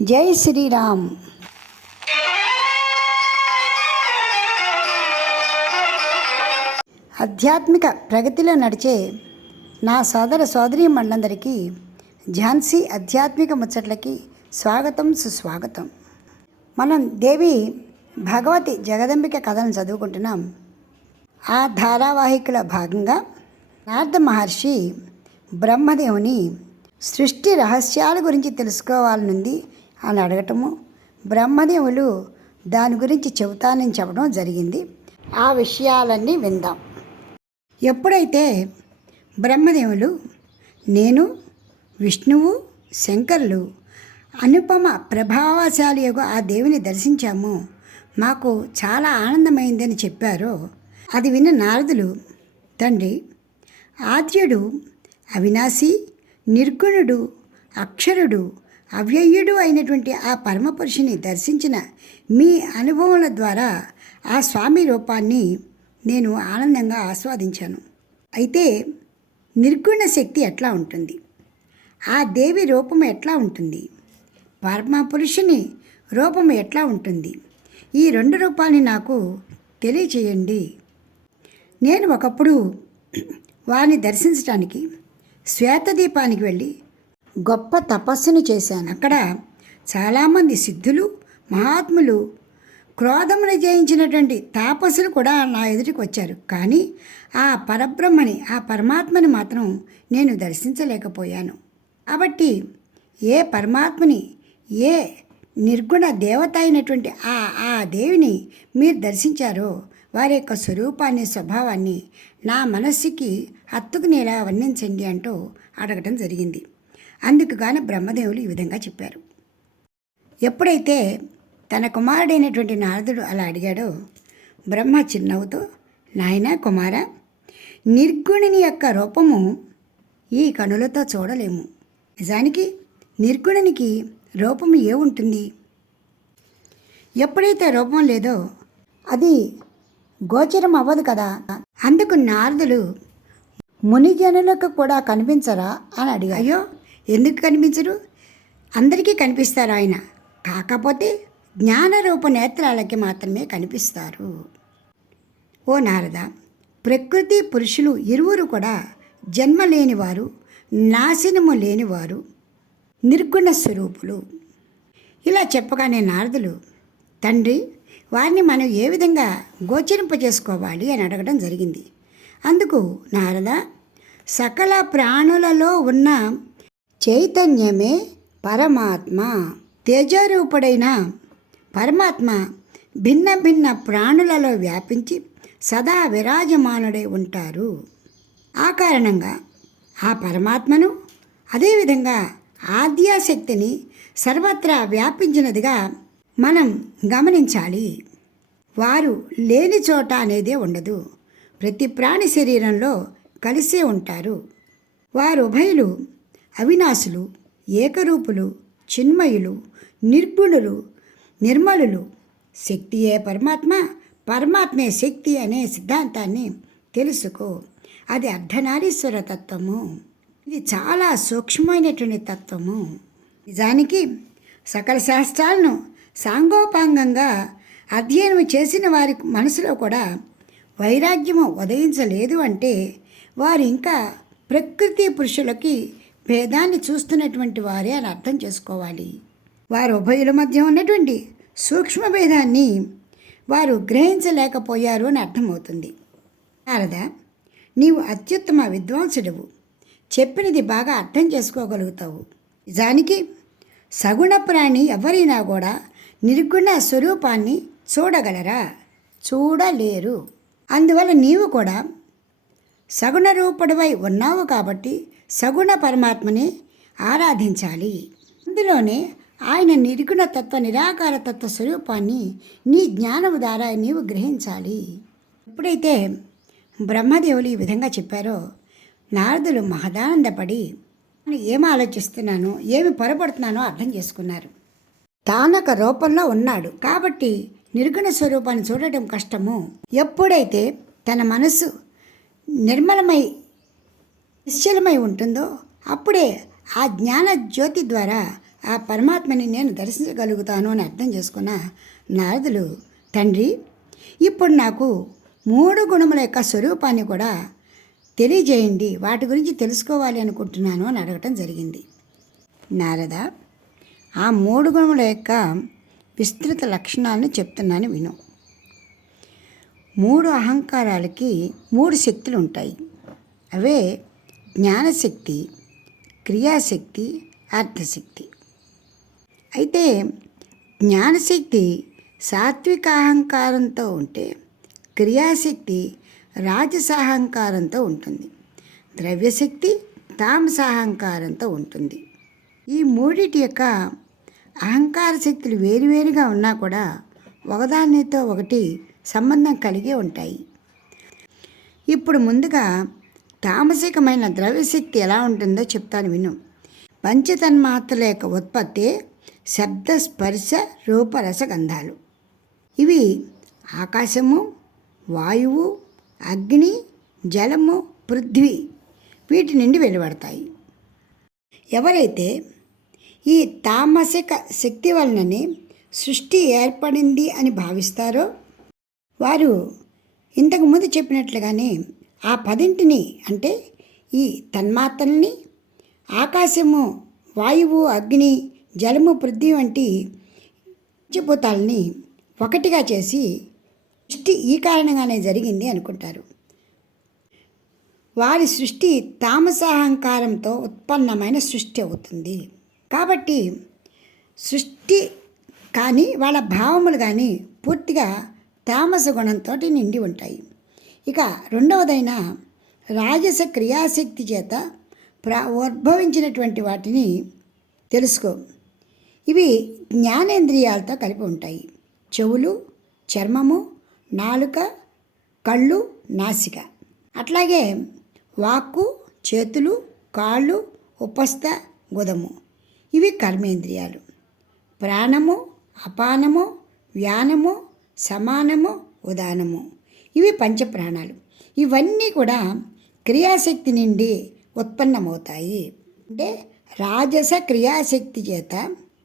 జై శ్రీరామ్. ఆధ్యాత్మిక ప్రగతిలో నడిచే నా సోదర సోదరీమణులందరికీ ఝాన్సీ ఆధ్యాత్మిక ముచ్చట్లకి స్వాగతం, సుస్వాగతం. మనం దేవి భగవతి జగదంబిక కథను చదువుకుంటున్నాం. ఆ ధారావాహికలో భాగంగా నారద మహర్షి బ్రహ్మదేవుని సృష్టి రహస్యాల గురించి తెలుసుకోవాలనుంది అని అడగటము, బ్రహ్మదేవులు దాని గురించి చెబుతానని చెప్పడం జరిగింది. ఆ విషయాలన్నీ విందాం. ఎప్పుడైతే బ్రహ్మదేవులు నేను, విష్ణువు, శంకరులు అనుపమ ప్రభావశాలి ఆ దేవిని దర్శించాము, మాకు చాలా ఆనందమైందని చెప్పారో అది విన్న నారదులు, తండ్రి ఆద్యుడు, అవినాశి, నిర్గుణుడు, అక్షరుడు, అవ్యయుడు అయినటువంటి ఆ పరమపురుషుని దర్శించిన మీ అనుభవాల ద్వారా ఆ స్వామి రూపాన్ని నేను ఆనందంగా ఆస్వాదించాను. అయితే నిర్గుణ శక్తి ఎట్లా ఉంటుంది, ఆ దేవి రూపం ఎట్లా ఉంటుంది, పరమపురుషుని రూపం ఎట్లా ఉంటుంది, ఈ రెండు రూపాన్ని నాకు తెలియచేయండి. నేను ఒకప్పుడు వారిని దర్శించడానికి శ్వేతదీపానికి వెళ్ళి గొప్ప తపస్సును చేశాను. అక్కడ చాలామంది సిద్ధులు, మహాత్ములు, క్రోధమును జయించినటువంటి తాపసులు కూడా నా ఎదుటికి వచ్చారు. కానీ ఆ పరబ్రహ్మని, ఆ పరమాత్మని మాత్రం నేను దర్శించలేకపోయాను. కాబట్టి ఏ పరమాత్మని, ఏ నిర్గుణ దేవత అయినటువంటి ఆ దేవిని మీరు దర్శించారో వారి యొక్క స్వరూపాన్ని, స్వభావాన్ని నా మనస్సుకి హత్తుకునేలా వర్ణించండి అంటూ అడగటం జరిగింది. అందుకు గాను బ్రహ్మదేవులు ఈ విధంగా చెప్పారు. ఎప్పుడైతే తన కుమారుడైనటువంటి నారదుడు అలా అడిగాడో, బ్రహ్మ చిరునవ్వుతో, నాయనా కుమార, నిర్గుణుని యొక్క రూపము ఈ కనులతో చూడలేము. నిజానికి నిర్గుణునికి రూపము ఏముంటుంది? ఎప్పుడైతే రూపం లేదో అది గోచరం అవ్వదు కదా. అందుకు నారదులు, మునిజనులకు కూడా కనిపించరా అని అడిగారు. అయ్యో, ఎందుకు కనిపించరు? అందరికీ కనిపిస్తారు ఆయన, కాకపోతే జ్ఞానరూప నేత్రాలకి మాత్రమే కనిపిస్తారు. ఓ నారద, ప్రకృతి పురుషులు ఇరువురు కూడా జన్మ లేనివారు, నాశనము లేనివారు, నిర్గుణ స్వరూపులు. ఇలా చెప్పగానే నారదులు, తండ్రి వారిని మనం ఏ విధంగా గోచరింపజేసుకోవాలి అని అడగడం జరిగింది. అందుకు నారద, సకల ప్రాణులలో ఉన్న చైతన్యమే పరమాత్మ. తేజరూపుడైన పరమాత్మ భిన్న భిన్న ప్రాణులలో వ్యాపించి సదా విరాజమానుడై ఉంటారు. ఆ కారణంగా ఆ పరమాత్మను, అదేవిధంగా ఆద్యాశక్తిని సర్వత్రా వ్యాపించినదిగా మనం గమనించాలి. వారు లేని చోట అనేదే ఉండదు. ప్రతి ప్రాణి శరీరంలో కలిసే ఉంటారు. వారు ఉభయులు అవినాశులు, ఏకరూపులు, చిన్మయులు, నిర్గుణులు, నిర్మలులు. శక్తియే పరమాత్మ, పరమాత్మే శక్తి అనే సిద్ధాంతాన్ని తెలుసుకో. అది అర్ధనారీశ్వర తత్వము. ఇది చాలా సూక్ష్మమైనటువంటి తత్వము. నిజానికి సకల శాస్త్రాలను సాంగోపాంగంగా అధ్యయనం చేసిన వారి మనసులో కూడా వైరాగ్యము ఉదయించలేదు అంటే వారు ఇంకా ప్రకృతి పురుషులకి భేదాన్ని చూస్తున్నటువంటి వారే అని అర్థం చేసుకోవాలి. వారు ఉభయుల మధ్య ఉన్నటువంటి సూక్ష్మ భేదాన్ని వారు గ్రహించలేకపోయారు అని అర్థమవుతుంది. నారద, నీవు అత్యుత్తమ విద్వాంసుడవు, చెప్పినది బాగా అర్థం చేసుకోగలుగుతావు. నిజానికి సగుణ ప్రాణి ఎవరైనా కూడా నిర్గుణ స్వరూపాన్ని చూడగలరా? చూడలేరు. అందువల్ల నీవు కూడా సగుణ రూపుడవై ఉన్నావు కాబట్టి సగుణ పరమాత్మని ఆరాధించాలి. అందులోనే ఆయన నిర్గుణ తత్వ, నిరాకార తత్వ స్వరూపాన్ని నీ జ్ఞానం ద్వారా నీవు గ్రహించాలి. ఎప్పుడైతే బ్రహ్మదేవులు ఈ విధంగా చెప్పారో నారదులు మహదానందపడి ఏం ఆలోచిస్తున్నానో, ఏమి పొరపడుతున్నానో అర్థం చేసుకున్నారు. తానొక రూపంలో ఉన్నాడు కాబట్టి నిర్గుణ స్వరూపాన్ని చూడటం కష్టము. ఎప్పుడైతే తన మనస్సు నిర్మలమై నిశ్చలమై ఉంటుందో అప్పుడే ఆ జ్ఞాన జ్యోతి ద్వారా ఆ పరమాత్మని నేను దర్శించగలుగుతాను అని అర్థం చేసుకున్న నారదులు, తండ్రి ఇప్పుడు నాకు 3 గుణముల యొక్క స్వరూపాన్ని కూడా తెలియజేయండి, వాటి గురించి తెలుసుకోవాలి అనుకుంటున్నాను అని అడగటం జరిగింది. నారద, ఆ 3 గుణముల యొక్క విస్తృత లక్షణాలను చెప్తున్నాను విను. 3 అహంకారాలకి 3 శక్తులు ఉంటాయి. అవే జ్ఞానశక్తి, క్రియాశక్తి, అర్థశక్తి. అయితే జ్ఞానశక్తి సాత్విక అహంకారంతో ఉంటే, క్రియాశక్తి రాజసాహంకారంతో ఉంటుంది, ద్రవ్యశక్తి తామసాహంకారంతో ఉంటుంది. ఈ మూడిటి యొక్క అహంకార శక్తులు వేరువేరుగా ఉన్నా కూడా ఒకదానితో ఒకటి సంబంధం కలిగే ఉంటాయి. ఇప్పుడు ముందుగా తామసికమైన ద్రవ్యశక్తి ఎలా ఉంటుందో చెప్తాను విను. పంచతన్మాత్రల యొక్క ఉత్పత్తి శబ్ద, స్పర్శ, రూప, రసగంధాలు. ఇవి ఆకాశము, వాయువు, అగ్ని, జలము, పృథ్వీ వీటి నుండి వెలువడతాయి. ఎవరైతే ఈ తామసిక శక్తి వలననే సృష్టి ఏర్పడింది అని భావిస్తారో వారు ఇంతకుముందు చెప్పినట్లుగానే ఆ 10 అంటే ఈ తన్మాత్రల్ని ఆకాశము, వాయువు, అగ్ని, జలము, పృథ్వీ వంటి పంచభూతాలని ఒకటిగా చేసి సృష్టి ఈ కారణంగానే జరిగింది అనుకుంటారు. వారి సృష్టి తామసాహంకారంతో ఉత్పన్నమైన సృష్టి అవుతుంది. కాబట్టి సృష్టి కానీ వాళ్ళ భావములు కానీ పూర్తిగా తామస గుణంతో నిండి ఉంటాయి. ఇక రెండవదైన రాజస క్రియాశక్తి చేత ఉద్భవించినటువంటి వాటిని తెలుసుకో. ఇవి జ్ఞానేంద్రియాలతో కలిపి ఉంటాయి. చెవులు, చర్మము, నాలుక, కళ్ళు, నాసిక. అట్లాగే వాక్కు, చేతులు, కాళ్ళు, ఉపస్థ, గుదము. ఇవి కర్మేంద్రియాలు. ప్రాణము, అపానము, వ్యానము, సమానము, ఉదానము. ఇవి పంచప్రాణాలు. ఇవన్నీ కూడా క్రియాశక్తి నుండి ఉత్పన్నమవుతాయి. అంటే రాజస క్రియాశక్తి చేత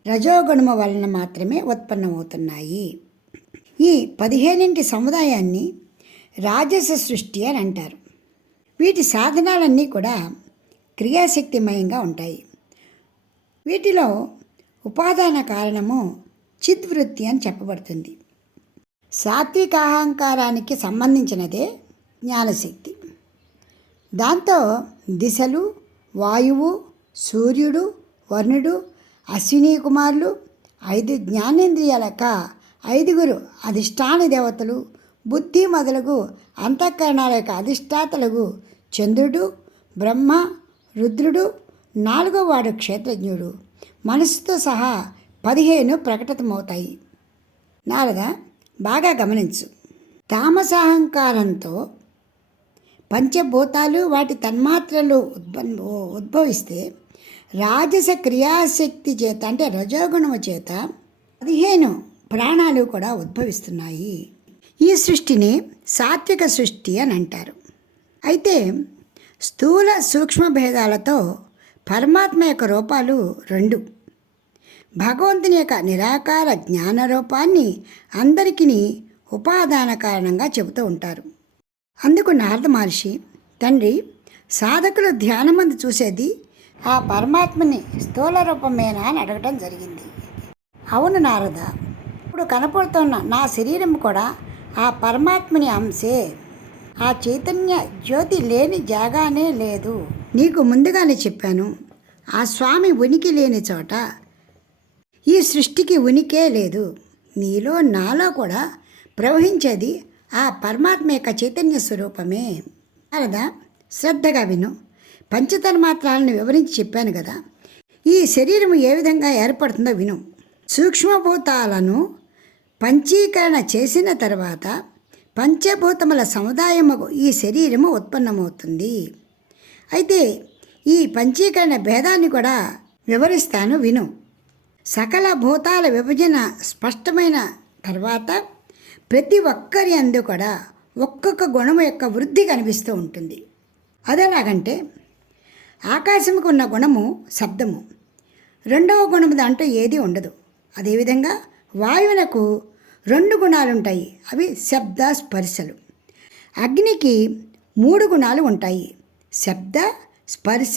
రజోగుణము వలన మాత్రమే ఉత్పన్నమవుతున్నాయి. ఈ 15 సముదాయాన్ని రాజస సృష్టి అని అంటారు. వీటి సాధనాలన్నీ కూడా క్రియాశక్తిమయంగా ఉంటాయి. వీటిలో ఉపాదాన కారణము చిద్వృత్తి అని చెప్పబడుతుంది. సాత్విక అహంకారానికి సంబంధించినదే జ్ఞానశక్తి. దాంతో దిశలు, వాయువు, సూర్యుడు, వరుణుడు, అశ్విని కుమారులు, 5 జ్ఞానేంద్రియాల 5 అధిష్టాన దేవతలు, బుద్ధి మొదలగు అంతఃకరణాల యొక్క అధిష్టాతలకు చంద్రుడు, బ్రహ్మ, రుద్రుడు, 4వ వాడు క్షేత్రజ్ఞుడు, మనసుతో సహా 15 ప్రకటితమవుతాయి. నారద, బాగా గమనించు. తామసాహంకారంతో పంచభూతాలు వాటి తన్మాత్రలు ఉద్భవిస్తే రాజస క్రియాశక్తి చేత అంటే రజోగుణము చేత 15 ప్రాణాలు కూడా ఉద్భవిస్తున్నాయి. ఈ సృష్టిని సాత్విక సృష్టి అని అంటారు. అయితే స్థూల సూక్ష్మ భేదాలతో పరమాత్మ యొక్క రూపాలు 2. భగవంతుని యొక్క నిరాకార జ్ఞాన రూపాన్ని అందరికీ ఉపాదాన కారణంగా చెబుతూ ఉంటారు. అందుకు నారద మహర్షి, తండ్రి, సాధకులు ధ్యానమందు చూసేది ఆ పరమాత్మని స్థూల రూపమేనా అని అడగటం జరిగింది. అవును నారద, ఇప్పుడు కనపడుతున్న నా శరీరం కూడా ఆ పరమాత్మని అంశే. ఆ చైతన్య జ్యోతి లేని జాగానే లేదు. నీకు ముందుగానే చెప్పాను, ఆ స్వామి ఉనికి లేని చోట ఈ సృష్టికి ఉనికే లేదు. నీలో నాలో కూడా ప్రవహించేది ఆ పరమాత్మ యొక్క చైతన్య స్వరూపమే. నారదా, శ్రద్ధగా విను. పంచతన్మాత్రాలను వివరించి చెప్పాను కదా. ఈ శరీరం ఏ విధంగా ఏర్పడుతుందో విను. సూక్ష్మభూతాలను పంచీకరణ చేసిన తర్వాత పంచభూతముల సముదాయము ఈ శరీరము ఉత్పన్నమవుతుంది. అయితే ఈ పంచీకరణ భేదాన్ని కూడా వివరిస్తాను విను. సకల భూతాల విభజన స్పష్టమైన తర్వాత ప్రతి ఒక్కరి అందు కూడా ఒక్కొక్క గుణము యొక్క వృద్ధి కనిపిస్తూ ఉంటుంది. అదేలాగంటే ఆకాశముకు ఉన్న గుణము శబ్దము, రెండవ గుణం అంటూ ఏది ఉండదు. అదేవిధంగా వాయువునకు 2 గుణాలు ఉంటాయి. అవి శబ్ద స్పర్శలు. అగ్నికి 3 గుణాలు ఉంటాయి. శబ్ద స్పర్శ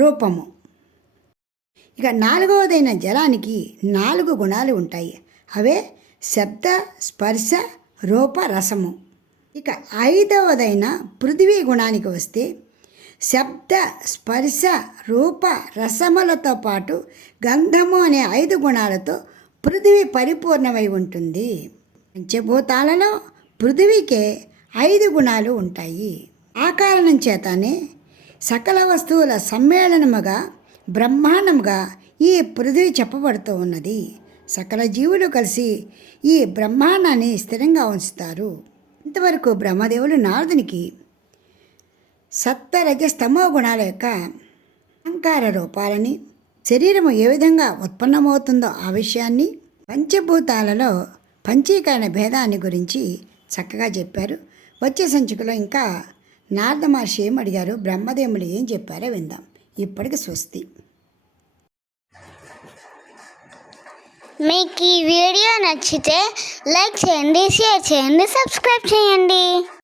రూపము. ఇక నాలుగవదైన జలానికి 4 గుణాలు ఉంటాయి. అవే శబ్ద స్పర్శ రూప రసము. ఇక ఐదవదైన పృథివీ గుణానికి వస్తే శబ్ద స్పర్శ రూప రసములతో పాటు గంధము అనే 5 గుణాలతో పృథివీ పరిపూర్ణమై ఉంటుంది. పంచభూతాలలో పృథివీకే 5 గుణాలు ఉంటాయి. ఆ కారణం చేతనే సకల వస్తువుల సమ్మేళనముగా బ్రహ్మాండముగా ఈ పృథివీ చెప్పబడుతూ ఉన్నది. సకల జీవులు కలిసి ఈ బ్రహ్మాండాన్ని స్థిరంగా ఉంచుతారు. ఇంతవరకు బ్రహ్మదేవులు నారదునికి సత్వరజస్తమో గుణాల యొక్క అహంకార రూపాలని, శరీరము ఏ విధంగా ఉత్పన్నమవుతుందో ఆ విషయాన్ని, పంచభూతాలలో పంచీకరణ భేదాన్ని గురించి చక్కగా చెప్పారు. వచ్చే సంచికలో ఇంకా నారద మహర్షి ఏం అడిగారు, బ్రహ్మదేవులు ఏం చెప్పారో విందాం. ఇప్పటికి స్వస్తి. మీకు ఈ వీడియో నచ్చితే లైక్ చేయండి, షేర్ చేయండి, సబ్స్క్రైబ్ చేయండి.